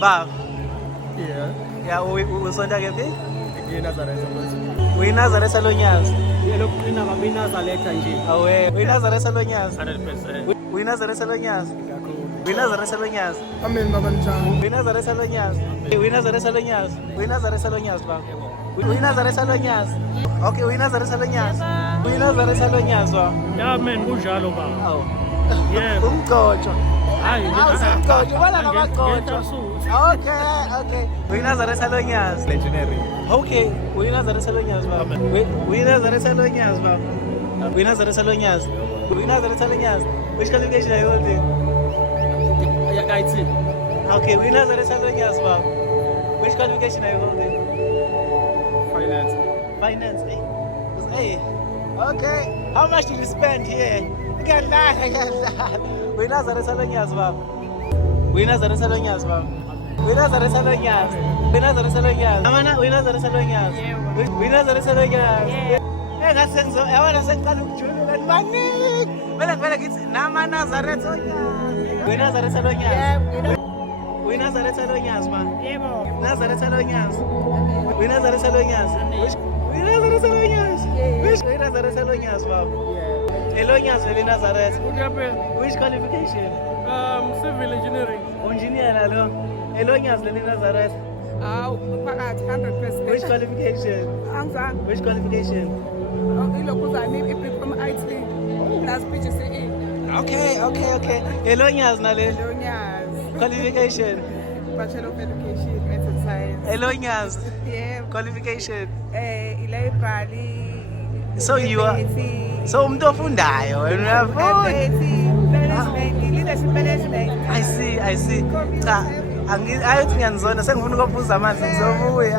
Baba. Yeah. Yeah, usonta kephi? Nazaretha. uNyazi loNyazi. Elokuqina kabi Nazaretha nje. Awe, uNyazi loNyazi. 100%. uNyazi loNyazi. Kakhulu. uNyazi loNyazi. Amen baba njani? uNyazi loNyazi. uNyazi loNyazi. uNyazi loNyazi baba. uNyazi loNyazi. Okay, uNyazi loNyazi. uNyazi loNyazi baba. Yeah man, kunjalo baba. Awu. Yeah. Umgojo. Hayi, Awusimgojo, wala ngamagojo. ngiyaqoqa. Okay. uNyazi loNyazi. Engineering. Okay, uNyazi loNyazi baba. uNyazi loNyazi baba. uNyazi loNyazi. uNyazi loNyazi. Which qualification are you holding? Yeah, IT. Okay, uNyazi loNyazi baba. Which qualification are you holding? Finance. Finance, eh? Hey. Okay. How much did you spend here? uNyazi loNyazi baba. uNyazi loNyazi baba. uNyazi loNyazi. uNyazi loNyazi. Amana uNyazi loNyazi. uNyazi loNyazi. Ngasenzo yabona sengiqala ukujulela baningi. Vele ngithi nama Nazaretha loNyazi. uNyazi loNyazi. uNyazi loNyazi man. Yebo. Nazaretha loNyazi. uNyazi loNyazi. uNyazi loNyazi. uNyazi loNyazi baba. Elonyazi le Nazaretha. Uyaphela. Which qualification? Civil engineering. Engineer nalo. Elonyazi le Nazaretha. Phakathi 100%. Which qualification? Angizange. Which qualification? Ilokhu uzami i-from IT plus PGCE. Okay. Elonyazi nale. uNyazi. Qualification. Bachelor of Education, Maths and Science. Elonyazi. Yebo. Qualification. I-library. So you are. So umuntu ofundayo wena uyafunda. Leadership management. I see. Cha, ayithi ngiyanizona sengifuna ukubuza manje ngizobuya.